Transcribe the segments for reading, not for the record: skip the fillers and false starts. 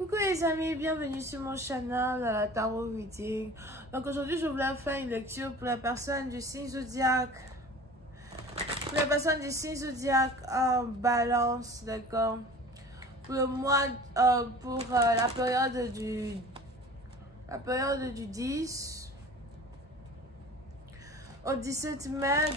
Coucou les amis, bienvenue sur mon channel à la Tarot Reading. Donc aujourd'hui je voulais faire une lecture pour la personne du signe zodiaque. Pour la personne du signe zodiaque en balance, d'accord. Pour le mois, la période du 10 au 17 mai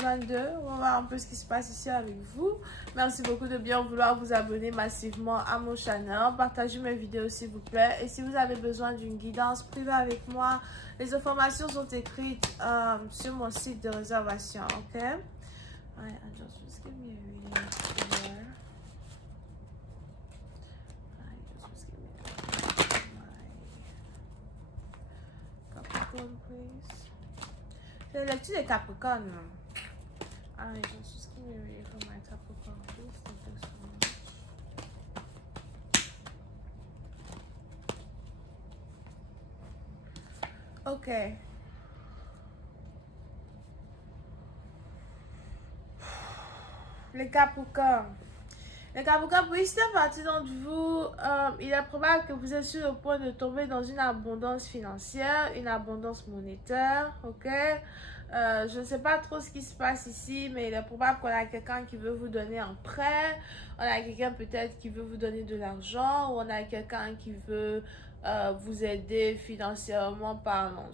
2022. On va voir un peu ce qui se passe ici avec vous. Merci beaucoup de bien vouloir vous abonner massivement à mon channel. Partagez mes vidéos s'il vous plaît. Et si vous avez besoin d'une guidance privée avec moi, les informations sont écrites sur mon site de réservation. Ok? Alright, just give me a reading here. Just give me my Capricorn, please. C'est la lecture des Capricornes. Alright, just give me a reading for my Capricorn, please. Thank you so much. Ok. Les Capricornes. Les Capricornes, pour certaines parties d'entre vous, il est probable que vous êtes sur le point de tomber dans une abondance financière, une abondance monétaire, ok? Je ne sais pas trop ce qui se passe ici, mais il est probable qu'on a quelqu'un qui veut vous donner un prêt, on a quelqu'un peut-être qui veut vous donner de l'argent, ou on a quelqu'un qui veut vous aider financièrement parlant.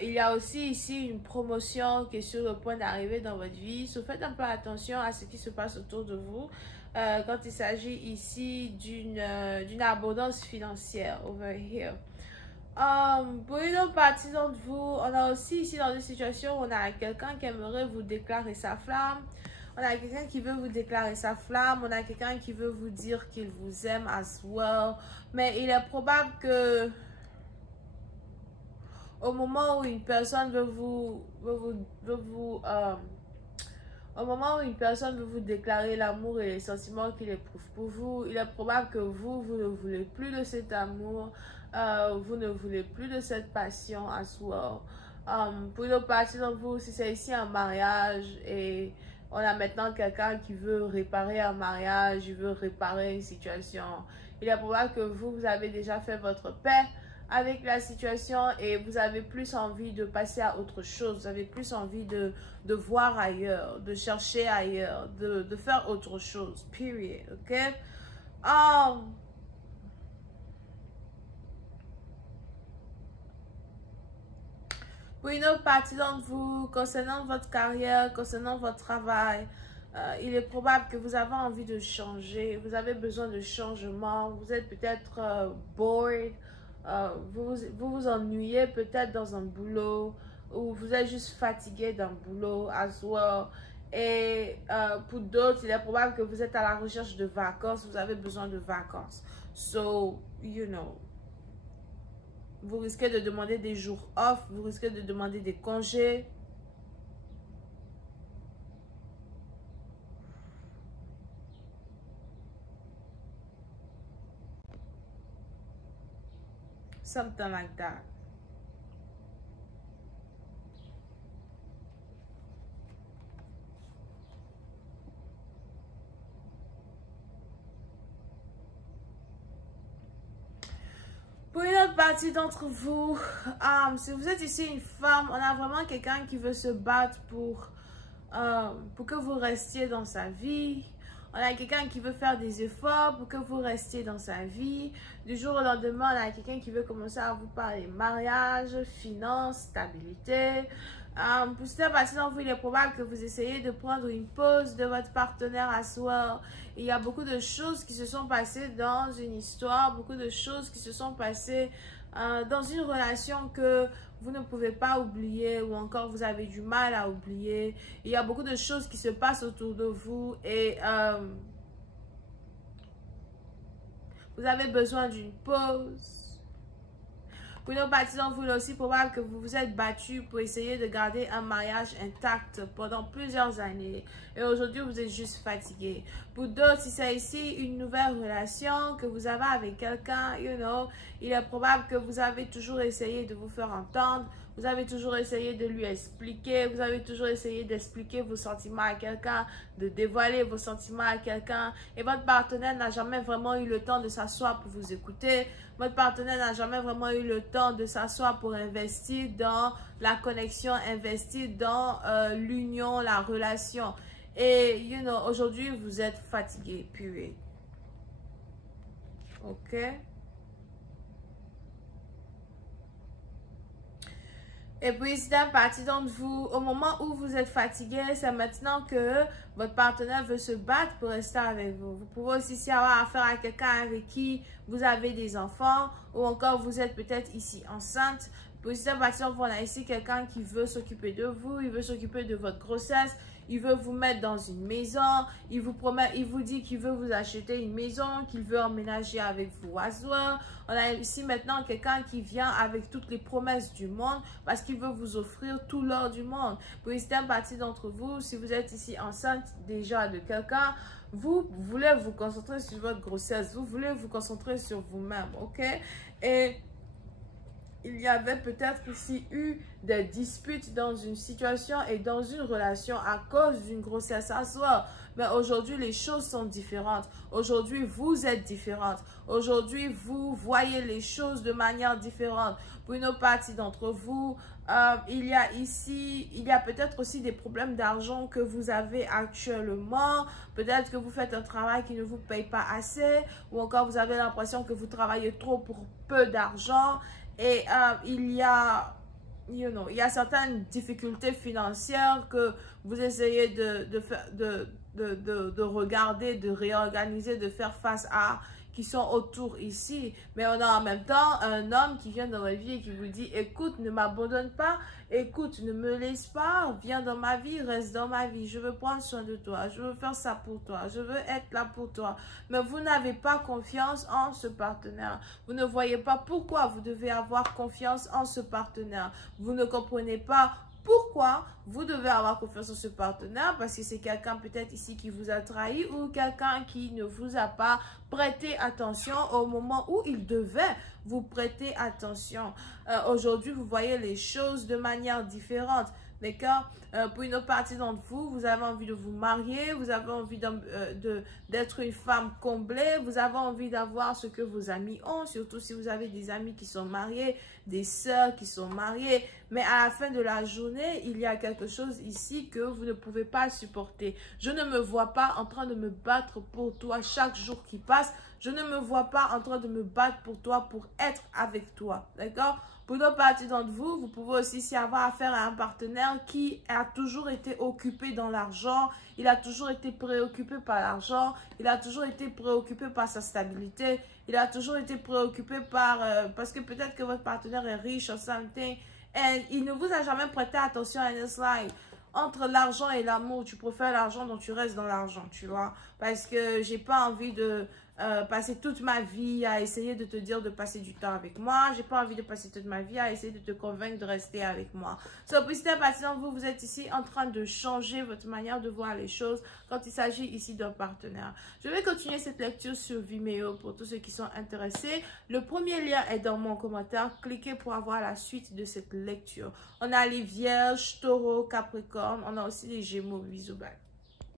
Il y a aussi ici une promotion qui est sur le point d'arriver dans votre vie. Faites un peu attention à ce qui se passe autour de vous quand il s'agit ici d'une abondance financière over here. Pour une autre partie d'entre vous, on a aussi ici dans une situation où on a quelqu'un qui aimerait vous déclarer sa flamme. On a quelqu'un qui veut vous déclarer sa flamme. On a quelqu'un qui veut vous dire qu'il vous aime as well. Mais il est probable que au moment où une personne veut vous déclarer l'amour et les sentiments qu'il éprouve pour vous, il est probable que vous ne voulez plus de cet amour, vous ne voulez plus de cette passion as well. Pour une autre partie d'entre vous, si c'est ici un mariage et on a maintenant quelqu'un qui veut réparer un mariage, il veut réparer une situation, il est probable que vous avez déjà fait votre paix avec la situation et vous avez plus envie de passer à autre chose, vous avez plus envie de voir ailleurs, de chercher ailleurs, de faire autre chose, period, ok? Pour une autre partie d'entre vous, concernant votre carrière, concernant votre travail, il est probable que vous avez envie de changer, vous avez besoin de changement, vous êtes peut-être bored, vous ennuyez peut-être dans un boulot ou vous êtes juste fatigué d'un boulot as well. Et pour d'autres, il est probable que vous êtes à la recherche de vacances, vous avez besoin de vacances. So, you know, vous risquez de demander des jours off, vous risquez de demander des congés. Something like that. Pour une autre partie d'entre vous, si vous êtes ici une femme, on a vraiment quelqu'un qui veut se battre pour que vous restiez dans sa vie. On a quelqu'un qui veut faire des efforts pour que vous restiez dans sa vie. Du jour au lendemain, on a quelqu'un qui veut commencer à vous parler mariage, finances, stabilité. Pour cette partie d'entre vous, il est probable que vous essayez de prendre une pause de votre partenaire à soi. Il y a beaucoup de choses qui se sont passées dans une histoire, beaucoup de choses qui se sont passées dans une relation que vous ne pouvez pas oublier ou encore vous avez du mal à oublier. Il y a beaucoup de choses qui se passent autour de vous et vous avez besoin d'une pause. Pour une autre partie d'entre vous, il est aussi probable que vous vous êtes battu pour essayer de garder un mariage intact pendant plusieurs années. Et aujourd'hui, vous êtes juste fatigué. Pour d'autres, si c'est ici une nouvelle relation que vous avez avec quelqu'un, you know, il est probable que vous avez toujours essayé de vous faire entendre. vous avez toujours essayé de lui expliquer, vous avez toujours essayé d'expliquer vos sentiments à quelqu'un, de dévoiler vos sentiments à quelqu'un, et votre partenaire n'a jamais vraiment eu le temps de s'asseoir pour vous écouter. Votre partenaire n'a jamais vraiment eu le temps de s'asseoir pour investir dans la connexion, investir dans l'union, la relation. Et, aujourd'hui, vous êtes fatigué, purée. Ok? Et puis, c'est une partie d'entre vous, au moment où vous êtes fatigué, c'est maintenant que votre partenaire veut se battre pour rester avec vous. Vous pouvez aussi avoir affaire à quelqu'un avec qui vous avez des enfants, ou encore vous êtes peut-être ici enceinte. Puis, c'est une partie d'entre vous, on a ici quelqu'un qui veut s'occuper de vous, il veut s'occuper de votre grossesse. Il veut vous mettre dans une maison, il vous promet, il vous dit qu'il veut vous acheter une maison, qu'il veut emménager avec vous à Zoua. On a ici maintenant quelqu'un qui vient avec toutes les promesses du monde parce qu'il veut vous offrir tout l'or du monde. Puis c'est une partie d'entre vous, si vous êtes ici enceinte déjà de quelqu'un, vous voulez vous concentrer sur votre grossesse, vous voulez vous concentrer sur vous-même, ok? Et il y avait peut-être aussi eu des disputes dans une situation et dans une relation à cause d'une grossesse à soi. Mais aujourd'hui, les choses sont différentes. Aujourd'hui, vous êtes différente. Aujourd'hui, vous voyez les choses de manière différente. Pour une autre partie d'entre vous, il y a peut-être aussi des problèmes d'argent que vous avez actuellement. Peut-être que vous faites un travail qui ne vous paye pas assez, ou encore vous avez l'impression que vous travaillez trop pour peu d'argent. Et il y a certaines difficultés financières que vous essayez de regarder, de réorganiser, de faire face à, qui sont autour ici. Mais on a en même temps un homme qui vient dans votre vie et qui vous dit, écoute, ne m'abandonne pas, écoute, ne me laisse pas, viens dans ma vie, reste dans ma vie, je veux prendre soin de toi, je veux faire ça pour toi, je veux être là pour toi. Mais vous n'avez pas confiance en ce partenaire. Vous ne voyez pas pourquoi vous devez avoir confiance en ce partenaire. Vous ne comprenez pas pourquoi vous devez avoir confiance en ce partenaire, parce que c'est quelqu'un peut-être ici qui vous a trahi ou quelqu'un qui ne vous a pas prêté attention au moment où il devait vous prêter attention. Aujourd'hui, vous voyez les choses de manière différente. D'accord? Pour une autre partie d'entre vous, vous avez envie de vous marier, vous avez envie d'être une femme comblée, vous avez envie d'avoir ce que vos amis ont, surtout si vous avez des amis qui sont mariés, des sœurs qui sont mariées. Mais à la fin de la journée, il y a quelque chose ici que vous ne pouvez pas supporter. Je ne me vois pas en train de me battre pour toi chaque jour qui passe. Je ne me vois pas en train de me battre pour toi, pour être avec toi. D'accord? Pour d'autres parties d'entre vous, vous pouvez aussi avoir affaire à un partenaire qui a toujours été occupé dans l'argent, il a toujours été préoccupé par l'argent, il a toujours été préoccupé par sa stabilité, il a toujours été préoccupé par, parce que peut-être que votre partenaire est riche ou something, et il ne vous a jamais prêté attention à this life. Entre l'argent et l'amour, tu préfères l'argent, donc tu restes dans l'argent, tu vois. Parce que j'ai pas envie de passer toute ma vie à essayer de te dire de passer du temps avec moi. J'ai pas envie de passer toute ma vie à essayer de te convaincre de rester avec moi. So, puis c'est patient, vous êtes ici en train de changer votre manière de voir les choses quand il s'agit ici d'un partenaire. Je vais continuer cette lecture sur Vimeo pour tous ceux qui sont intéressés. Le premier lien est dans mon commentaire. Cliquez pour avoir la suite de cette lecture. On a les Vierges, Taureaux, Capricorne. On a aussi les Gémeaux. Bisous, bye.